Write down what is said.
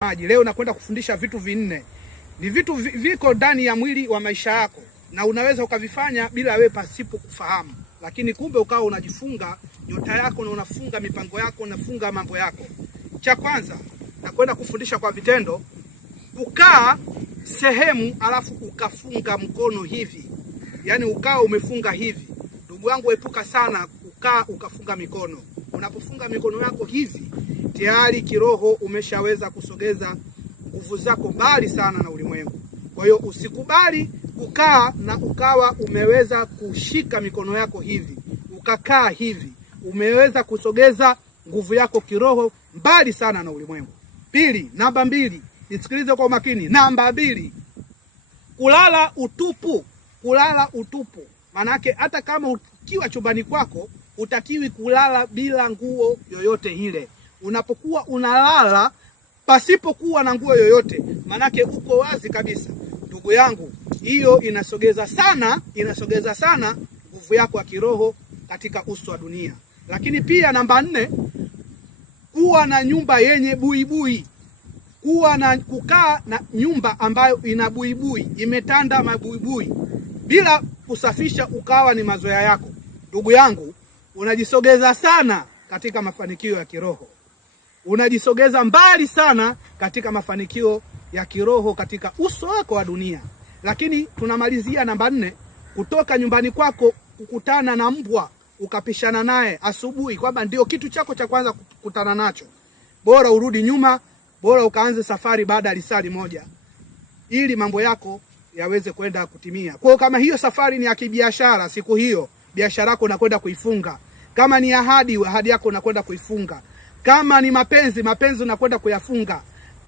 Maji. Leo nakwenda kufundisha vitu vinne. Ni vitu viko ndani ya mwili wa maisha yako na unaweza ukavifanya bila wewe pasipo kufahamu. Lakini kumbe ukawa unajifunga nyota yako na unafunga mipango yako, unafunga mambo yako. Cha kwanza nakwenda kufundisha kwa vitendo, kukaa sehemu alafu ukafunga mkono hivi. Yaani ukaa umefunga hivi. Ndugu yangu, epuka sana kukaa ukafunga mikono. Unapofunga mikono yako hivi, tayari kiroho umeshaweza kusogeza nguvu zako mbali sana na ulimwengu. Kwa hiyo usikubali kukaa na ukawa umeweza kushika mikono yako hivi, ukakaa hivi, umeweza kusogeza nguvu yako kiroho mbali sana na ulimwengu. Pili, namba 2, nisikilize kwa makini. Namba 2, kulala utupu. Kulala utupu. Manake hata kama ukiwa chumbani kwako, utakiwi kulala bila nguo yoyote ile. Unapokuwa unalala pasipokuwa na nguo yoyote, manake uko wazi kabisa. Ndugu yangu, hiyo inasogeza sana nguvu yako ya kiroho katika uso wa dunia. Lakini pia namba 4, kuwa na nyumba yenye buibui. Kukaa na nyumba ambayo ina buibui, imetanda mabuibui, bila kusafisha ukawa ni mazoea yako. Ndugu yangu, unajisogeza sana katika mafanikio ya kiroho. Unajisogeza mbali sana katika mafanikio ya kiroho katika uso wako wa dunia. Lakini tunamalizia namba 4, kutoka nyumbani kwako kukutana na mbwa, ukapishana naye asubuhi, kwamba ndio kitu chako cha kwanza kukutana nacho. Bora urudi nyuma, bora ukaanze safari baada ya lisali moja, ili mambo yako yaweze kwenda kutimia. Kwa kama hiyo safari ni ya kibiashara, siku hiyo biashara yako unakwenda kuifunga. Kama ni ahadi yako unakwenda kuifunga. Kama ni mapenzi unakwenda kuyafunga.